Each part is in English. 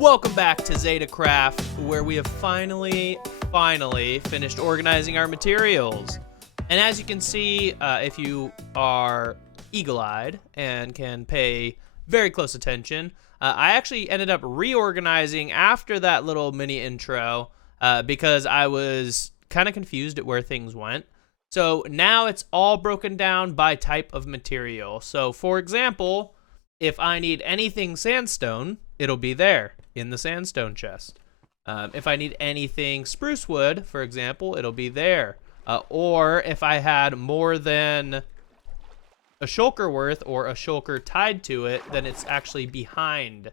Welcome back to Zetacraft, where we have finally finished organizing our materials. And as you can see, if you are eagle-eyed and can pay very close attention, I actually ended up reorganizing after that little mini intro because I was kind of confused at where things went. So now it's all broken down by type of material. So for example, if I need anything sandstone, it'll be there in the sandstone chest. If I need anything spruce wood, for example, it'll be there. Or if I had more than a shulker worth or a shulker tied to it, then it's actually behind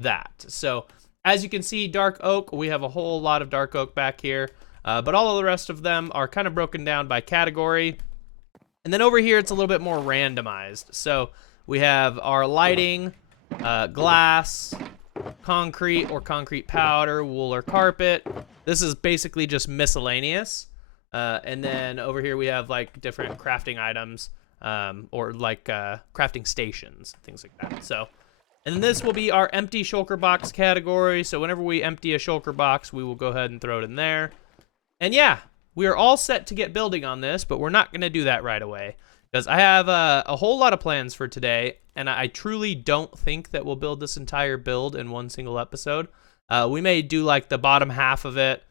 that. So as you can see, dark oak, we have a whole lot of dark oak back here, but all of the rest of them are kind of broken down by category. And then over here, it's a little bit more randomized. So we have our lighting, glass, concrete or concrete powder, wool or carpet. This is basically just miscellaneous. And then over here we have like different crafting items, or like crafting stations, things like that. So, and then this will be our empty shulker box category. So whenever we empty a shulker box, we will go ahead and throw it in there. And yeah, we are all set to get building on this, but we're not going to do that right away because I have a whole lot of plans for today. And I truly don't think that we'll build this entire build in one single episode. We may do like the bottom half of it,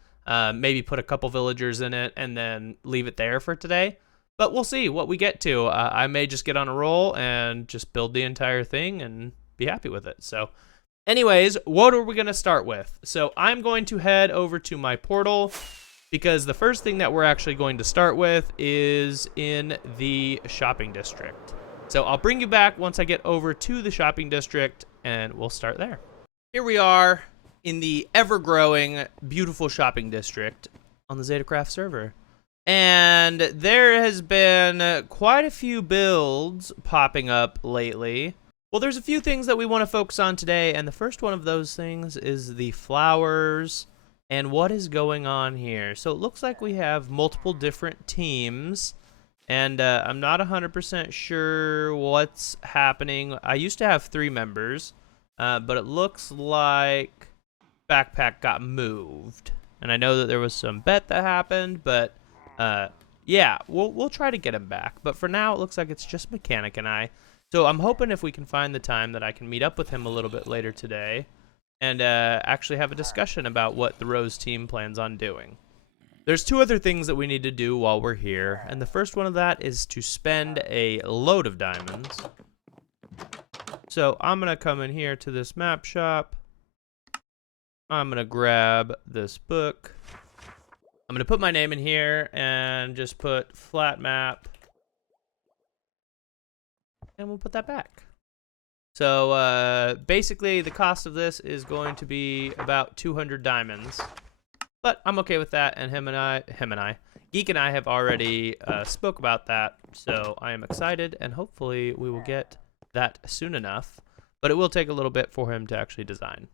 maybe put a couple villagers in it, and then leave it there for today. But we'll see what we get to. I may just get on a roll and just build the entire thing and be happy with it. So anyways, what are we going to start with? So I'm going to head over to my portal because the first thing that we're actually going to start with is in the shopping district. So I'll bring you back once I get over to the shopping district, and we'll start there. Here we are in the ever-growing, beautiful shopping district on the Zetacraft server. And there has been quite a few builds popping up lately. Well, there's a few things that we want to focus on today, and the first one of those things is the flowers and what is going on here. So it looks like we have multiple different teams. And I'm not 100% sure what's happening. I used to have 3 members, but it looks like Backpack got moved. And I know that there was some bet that happened, but yeah, we'll try to get him back. But for now, it looks like it's just Mechanic and I. So I'm hoping if we can find the time that I can meet up with him a little bit later today and actually have a discussion about what the Rose team plans on doing. There's 2 other things that we need to do while we're here, and the first one of that is to spend a load of diamonds. So I'm going to come in here to this map shop. I'm going to grab this book. I'm going to put my name in here and just put flat map. And we'll put that back. So basically the cost of this is going to be about 200 diamonds. But I'm okay with that, and Geek and I have already spoke about that, so I am excited, and hopefully we will get that soon enough. But it will take a little bit for him to actually design.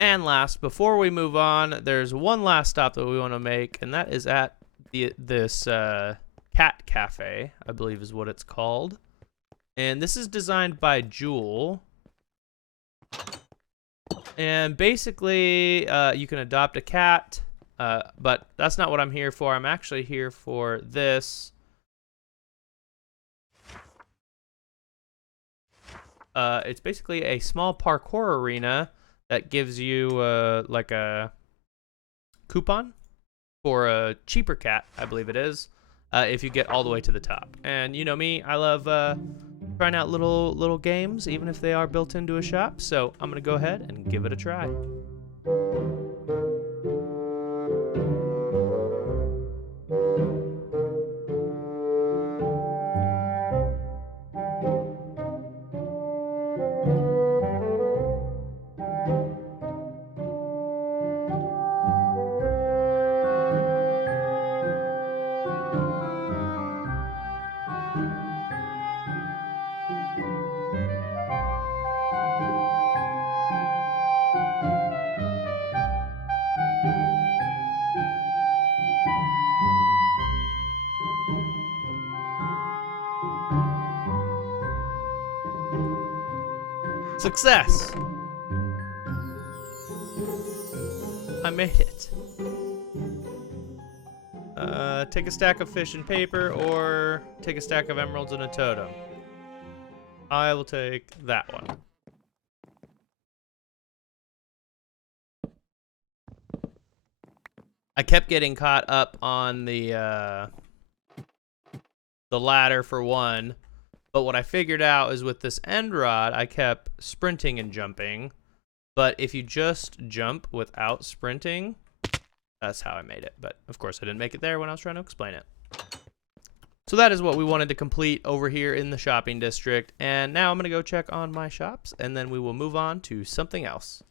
And last, before we move on, there's one last stop that we want to make, and that is at this cat cafe, I believe is what it's called. And this is designed by Jewel. And basically, you can adopt a cat, but that's not what I'm here for. I'm actually here for this. It's basically a small parkour arena that gives you like a coupon for a cheaper cat, I believe it is, if you get all the way to the top. And you know me, I love trying out little games, even if they are built into a shop. So I'm gonna go ahead and give it a try. Success! I made it. Take a stack of fish and paper, or take a stack of emeralds and a totem. I will take that one. I kept getting caught up on the ladder for one, but what I figured out is with this end rod, I kept sprinting and jumping. But if you just jump without sprinting, that's how I made it. But of course, I didn't make it there when I was trying to explain it. So that is what we wanted to complete over here in the shopping district. And now I'm going to go check on my shops, and then we will move on to something else.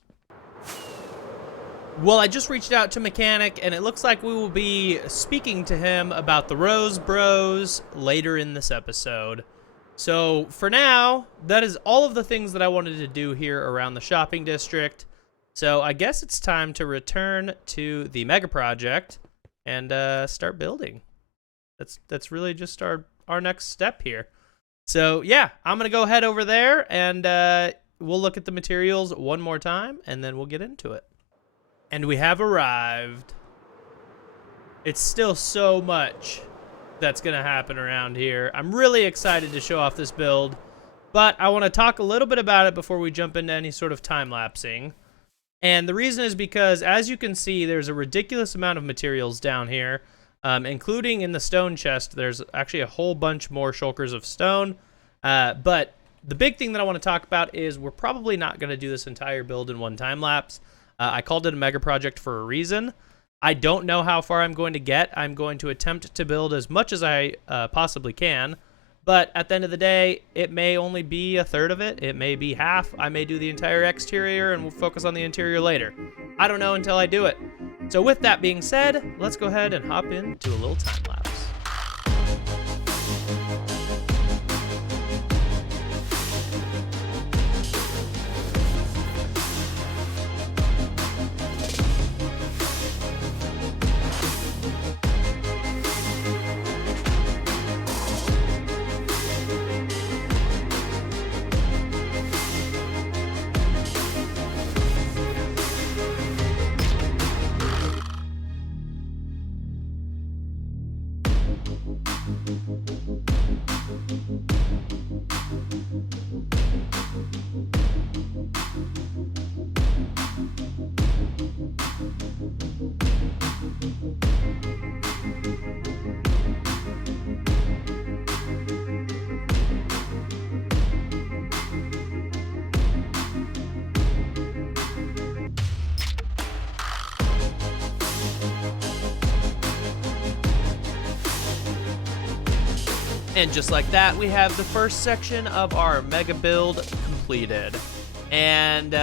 Well, I just reached out to Mechanic, and it looks like we will be speaking to him about the Rose Bros later in this episode. So for now, that is all of the things that I wanted to do here around the shopping district. So I guess it's time to return to the mega project and start building. That's really just our next step here. So yeah, I'm gonna go head over there and we'll look at the materials one more time, and then we'll get into it. And we have arrived. It's still so much that's gonna happen around here. I'm really excited to show off this build, but I want to talk a little bit about it before we jump into any sort of time-lapsing. And the reason is because, as you can see, there's a ridiculous amount of materials down here, including in the stone chest. There's actually a whole bunch more shulkers of stone, but the big thing that I want to talk about is we're probably not going to do this entire build in one time-lapse. I called it a mega project for a reason. I don't know how far I'm going to get. I'm going to attempt to build as much as I possibly can, but at the end of the day, it may only be a third of it. It may be half. I may do the entire exterior and we'll focus on the interior later. I don't know until I do it. So with that being said, let's go ahead and hop into a little time lapse. And just like that, we have the first section of our mega build completed. And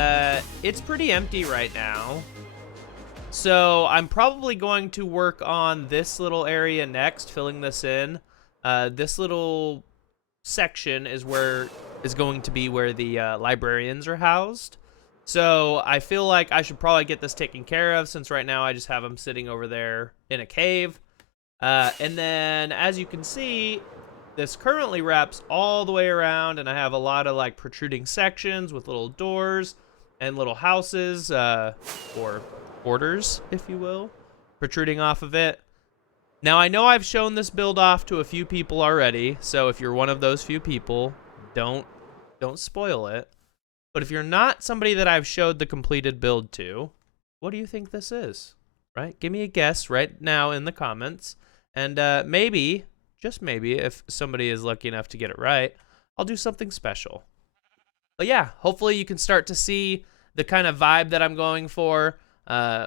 it's pretty empty right now. So I'm probably going to work on this little area next, filling this in. This little section is going to be where the librarians are housed. So I feel like I should probably get this taken care of, since right now I just have them sitting over there in a cave. And then, as you can see, this currently wraps all the way around, and I have a lot of like protruding sections with little doors and little houses, or quarters, if you will, protruding off of it. Now, I know I've shown this build off to a few people already, so if you're one of those few people, don't spoil it. But if you're not somebody that I've showed the completed build to, what do you think this is? Right? Give me a guess right now in the comments, and maybe, just maybe, if somebody is lucky enough to get it right, I'll do something special. But yeah, hopefully you can start to see the kind of vibe that I'm going for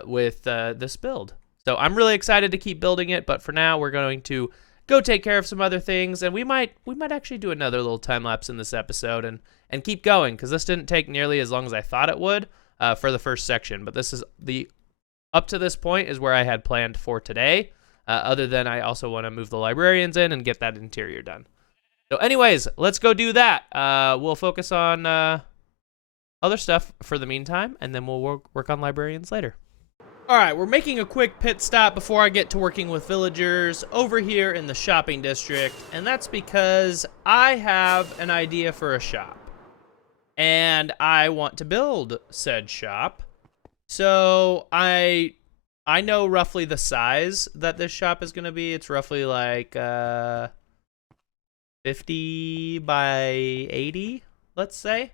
with this build. So I'm really excited to keep building it, but for now we're going to go take care of some other things, and we might actually do another little time lapse in this episode and keep going, because this didn't take nearly as long as I thought it would for the first section. But this is up to this point is where I had planned for today. Other than I also want to move the librarians in and get that interior done. So anyways, let's go do that. We'll focus on other stuff for the meantime, and then we'll work on librarians later. All right, we're making a quick pit stop before I get to working with villagers over here in the shopping district, and that's because I have an idea for a shop, and I want to build said shop. So I I know roughly the size that this shop is going to be. It's roughly like 50 by 80, let's say.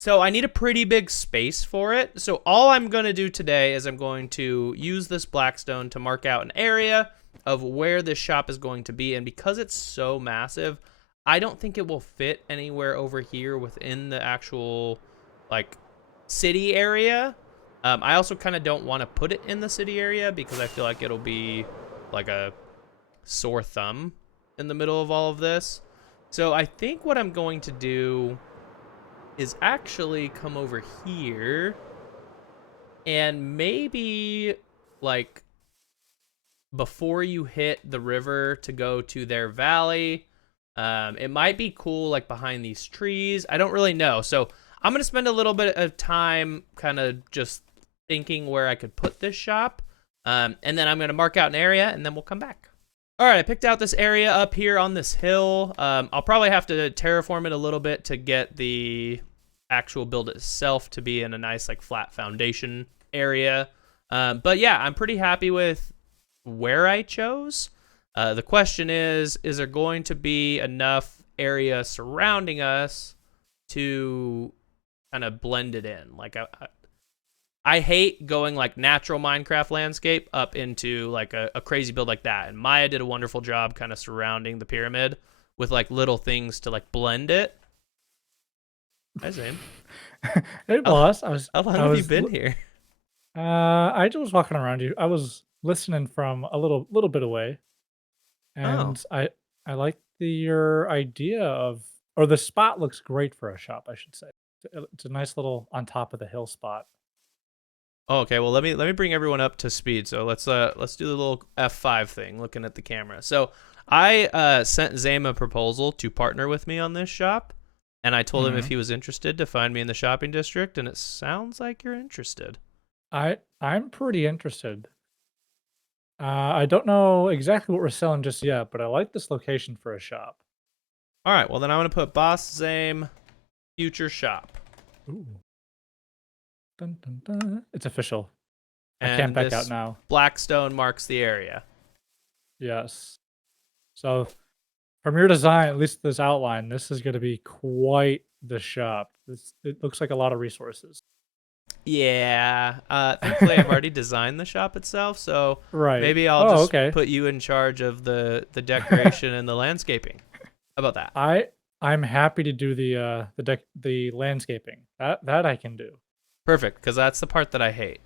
So I need a pretty big space for it. So all I'm going to do today is I'm going to use this blackstone to mark out an area of where this shop is going to be. And because it's so massive, I don't think it will fit anywhere over here within the actual like city area. I also kind of don't want to put it in the city area because I feel like it'll be like a sore thumb in the middle of all of this. So I think what I'm going to do is actually come over here and maybe like before you hit the river to go to their valley, it might be cool like behind these trees. I don't really know. So I'm going to spend a little bit of time kind of just thinking where I could put this shop. And then I'm going to mark out an area and then we'll come back. All right, I picked out this area up here on this hill. I'll probably have to terraform it a little bit to get the actual build itself to be in a nice like flat foundation area. But yeah, I'm pretty happy with where I chose. The question is there going to be enough area surrounding us to kind of blend it in? Like I hate going like natural Minecraft landscape up into like a crazy build like that. And Maya did a wonderful job kind of surrounding the pyramid with like little things to like blend it. Hi, Zane. It was. How long I have you was. been here? I just was walking around you. I was listening from a little bit away, Oh, and I like your idea of, or the spot looks great for a shop, I should say. It's a nice little on top of the hill spot. okay. Well, let me bring everyone up to speed. So let's do the little F5 thing, looking at the camera. So I sent Zame a proposal to partner with me on this shop, and I told him if hmm he was interested to find me in the shopping district, and it sounds like you're interested. I'm pretty interested. I don't know exactly what we're selling just yet, but I like this location for a shop. All right. Well, then I'm gonna put Boss Zame Future Shop, Ooh. Dun, dun, dun. It's official. I can't and back out this now. Blackstone marks the area. Yes. So from your design, at least this outline, this is going to be quite the shop. It looks like a lot of resources. Yeah. Thankfully, I've already designed the shop itself, so Right. maybe I'll Oh, just okay. put you in charge of the decoration and the landscaping. How about that? I I'm happy to do the landscaping. That I can do. Perfect, because that's the part that I hate.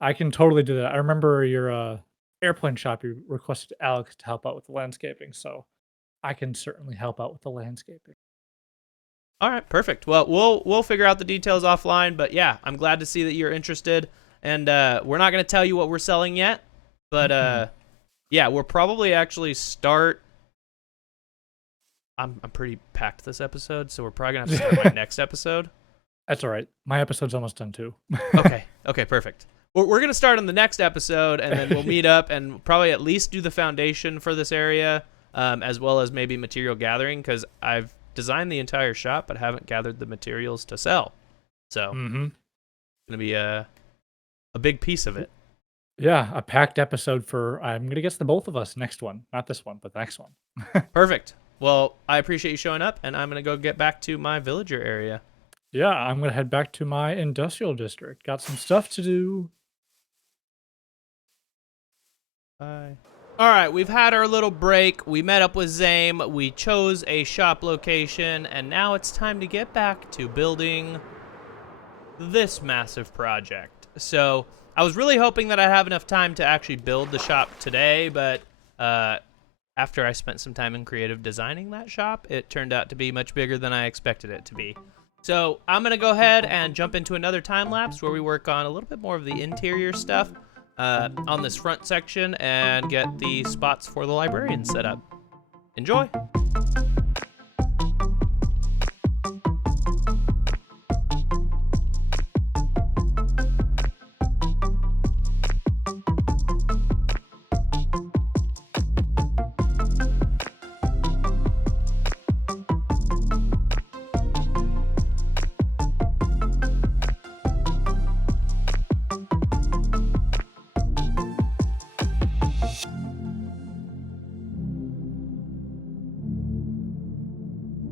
I can totally do that. I remember your airplane shop. You requested Alex to help out with the landscaping, so I can certainly help out with the landscaping. All right, perfect. Well, we'll figure out the details offline, but yeah, I'm glad to see that you're interested. And we're not going to tell you what we're selling yet, but Mm-mm. yeah, we'll probably actually start. I'm pretty packed this episode, so we're probably gonna have to start my next episode. That's all right. My episode's almost done too. Okay, perfect. We're gonna start on the next episode, and then we'll meet up and probably at least do the foundation for this area, as well as maybe material gathering, because I've designed the entire shop but haven't gathered the materials to sell. So hmm it's gonna be a big piece of it. Yeah, a packed episode for, I'm gonna guess, the both of us. Next one, not this one, but the next one. Perfect. Well, I appreciate you showing up, and I'm gonna go get back to my villager area. Yeah, I'm gonna head back to my industrial district. Got some stuff to do. Bye. All right, we've had our little break. We met up with Zame. We chose a shop location, and now it's time to get back to building this massive project. So I was really hoping that I'd have enough time to actually build the shop today, but after I spent some time in creative designing that shop, it turned out to be much bigger than I expected it to be. So I'm gonna go ahead and jump into another time lapse where we work on a little bit more of the interior stuff on this front section and get the spots for the librarian set up. Enjoy!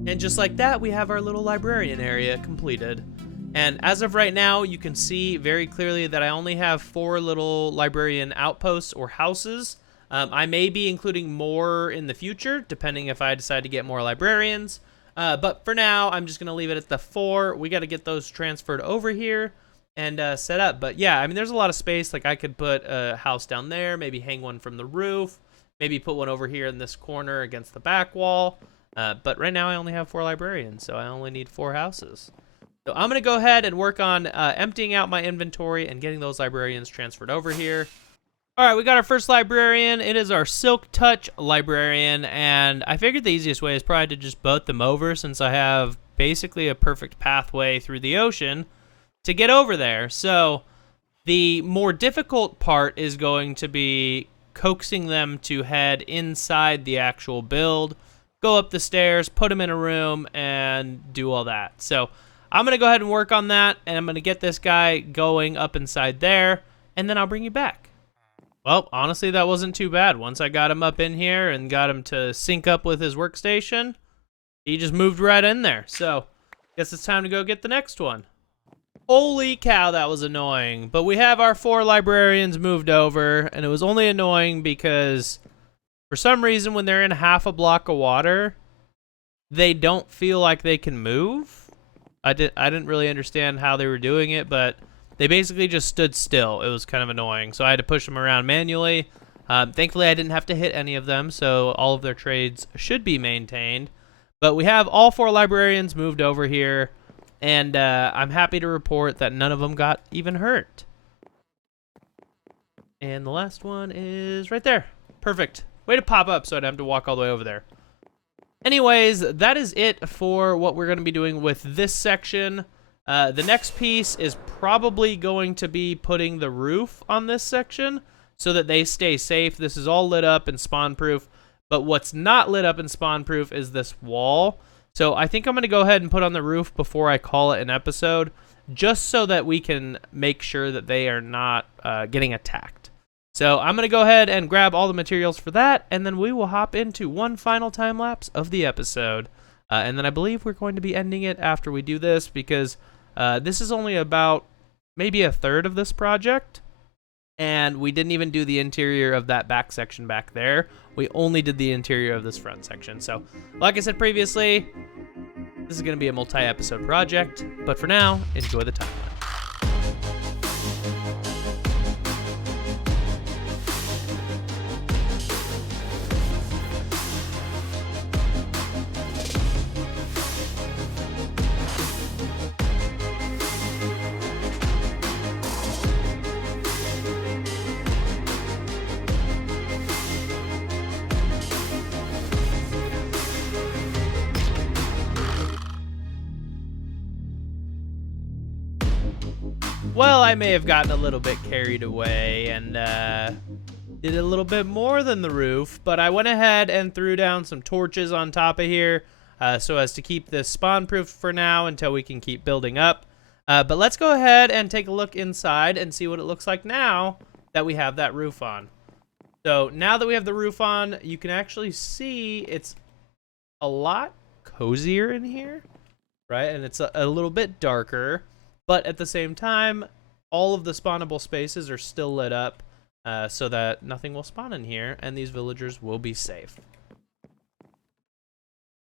And just like that, we have our little librarian area completed. And as of right now, you can see very clearly that I only have 4 little librarian outposts or houses. I may be including more in the future, depending if I decide to get more librarians. But for now, I'm just going to leave it at the 4. We got to get those transferred over here and set up. But yeah, I mean, there's a lot of space. Like I could put a house down there, maybe hang one from the roof, maybe put one over here in this corner against the back wall. But right now I only have 4 librarians, so I only need 4 houses. So I'm going to go ahead and work on emptying out my inventory and getting those librarians transferred over here. All right, we got our first librarian. It is our Silk Touch librarian, and I figured the easiest way is probably to just boat them over since I have basically a perfect pathway through the ocean to get over there. So the more difficult part is going to be coaxing them to head inside the actual build, go up the stairs, put them in a room, and do all that. So I'm going to go ahead and work on that, and I'm going to get this guy going up inside there, and then I'll bring you back. Well, honestly, that wasn't too bad. Once I got him up in here and got him to sync up with his workstation, he just moved right in there. So, guess it's time to go get the next one. Holy cow, that was annoying. But we have our 4 librarians moved over, and it was only annoying because for some reason when they're in half a block of water, they don't feel like they can move. I didn't really understand how they were doing it, but they basically just stood still. It was kind of annoying, so I had to push them around manually. Thankfully, I didn't have to hit any of them, so all of their trades should be maintained. But we have all 4 librarians moved over here, and I'm happy to report that none of them got even hurt. And the last one is right there. Perfect. Way to pop up so I don't have to walk all the way over there. Anyways, that is it for what we're going to be doing with this section. The next piece is probably going to be putting the roof on this section so that they stay safe. This is all lit up and spawn proof, but what's not lit up and spawn proof is this wall. So I think I'm going to go ahead and put on the roof before I call it an episode, just so that we can make sure that they are not getting attacked. So I'm going to go ahead and grab all the materials for that, and then we will hop into one final time lapse of the episode. And then I believe we're going to be ending it after we do this because this is only about maybe a third of this project. And we didn't even do the interior of that back section back there. We only did the interior of this front section. So like I said previously, this is going to be a multi-episode project. But for now, enjoy the time lapse. Well, I may have gotten a little bit carried away and did a little bit more than the roof, but I went ahead and threw down some torches on top of here so as to keep this spawn proof for now until we can keep building up. But let's go ahead and take a look inside and see what it looks like now that we have that roof on. So now that we have the roof on, you can actually see it's a lot cozier in here, right? And it's a little bit darker. But at the same time, all of the spawnable spaces are still lit up so that nothing will spawn in here and these villagers will be safe.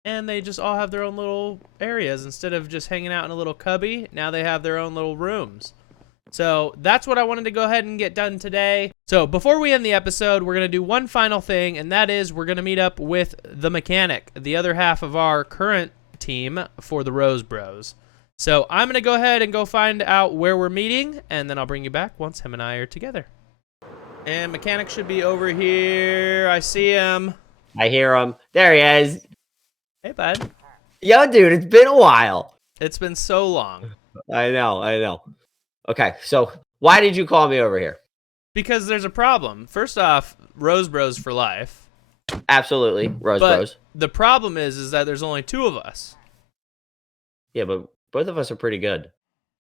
And they just all have their own little areas. Instead of just hanging out in a little cubby, now they have their own little rooms. So that's what I wanted to go ahead and get done today. So before we end the episode, we're going to do one final thing, and that is we're going to meet up with the mechanic, the other half of our current team for the Rose Bros. So I'm going to go ahead and go find out where we're meeting, and then I'll bring you back once him and I are together. And mechanic should be over here. I see him. I hear him. There he is. Hey, bud. Yo, dude, it's been a while. It's been so long. I know. Okay, so why did you call me over here? Because there's a problem. First off, Rose Bros for life. Absolutely, Rose Bros. The problem is that there's only 2 of us. Yeah, but both of us are pretty good.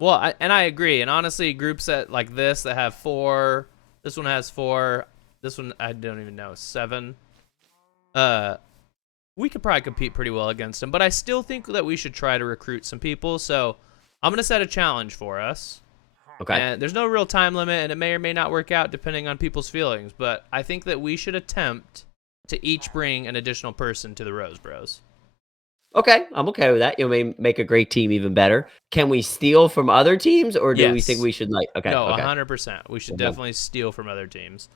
Well, I agree. And honestly, groups that like this that have 4, this one has 4, this one I don't even know, 7. we could probably compete pretty well against them, but I still think that we should try to recruit some people. So I'm going to set a challenge for us. Okay. And there's no real time limit, and it may or may not work out depending on people's feelings, but I think that we should attempt to each bring an additional person to the Rose Bros. Okay, I'm okay with that. You may make a great team even better. Can we steal from other teams, or do we think Yes. we should like? Okay, No, okay, 100%. We should definitely steal from other teams.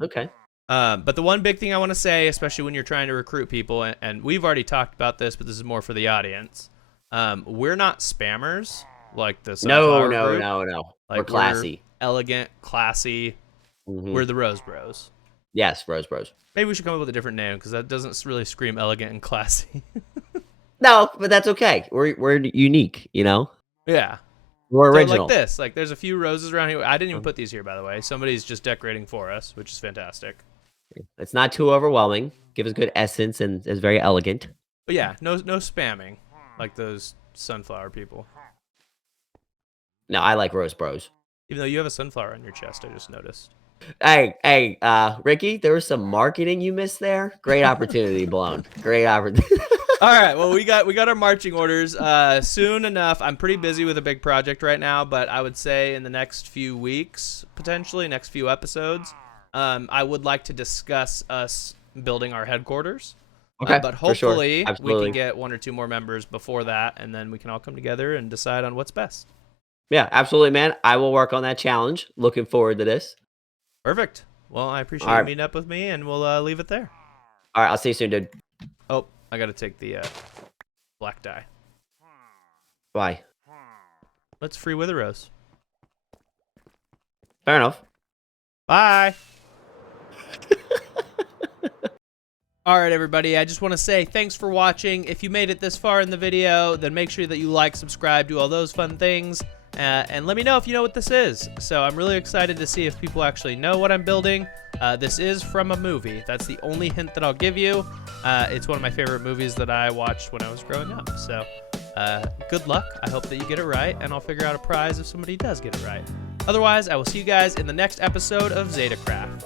okay. But the one big thing I want to say, especially when you're trying to recruit people, and we've already talked about this, but this is more for the audience. We're not spammers like the Sunflower group. No. Like, we're classy, elegant, classy. Mhm. We're the Rose Bros. Yes, Rose Bros. Maybe we should come up with a different name because that doesn't really scream elegant and classy. No, but that's okay. We're unique, you know. Yeah. We're So original. like this, like there's a few roses around here. I didn't even put these here, by the way. Somebody's just decorating for us, which is fantastic. It's not too overwhelming. Give us good essence, and it's very elegant. But yeah, no spamming like those sunflower people. No, I like Rose Bros. Even though you have a sunflower on your chest, I just noticed. Hey, Ricky, there was some marketing you missed there. Great opportunity blown. Great opportunity. All right, well we got our marching orders soon enough. I'm pretty busy with a big project right now, but I would say in the next few weeks, potentially next few episodes, I would like to discuss us building our headquarters. Okay, but for sure. hopefully we Absolutely. can get 1 or 2 more members before that, and then we can all come together and decide on what's best. Yeah, absolutely, man. I will work on that challenge. Looking forward to this. Perfect. Well, I appreciate All you right. meeting up with me, and we'll leave it there. All right, I'll see you soon, dude. Oh, I got to take the black dye. Bye. Let's free Wither Rose. Fair enough. Bye. All right, everybody. I just want to say thanks for watching. If you made it this far in the video, then make sure that you like, subscribe, do all those fun things. And let me know if you know what this is. So I'm really excited to see if people actually know what I'm building. This is from a movie. That's the only hint that I'll give you. It's one of my favorite movies that I watched when I was growing up. So good luck. I hope that you get it right, and I'll figure out a prize if somebody does get it right. Otherwise, I will see you guys in the next episode of Zetacraft.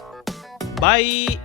Bye!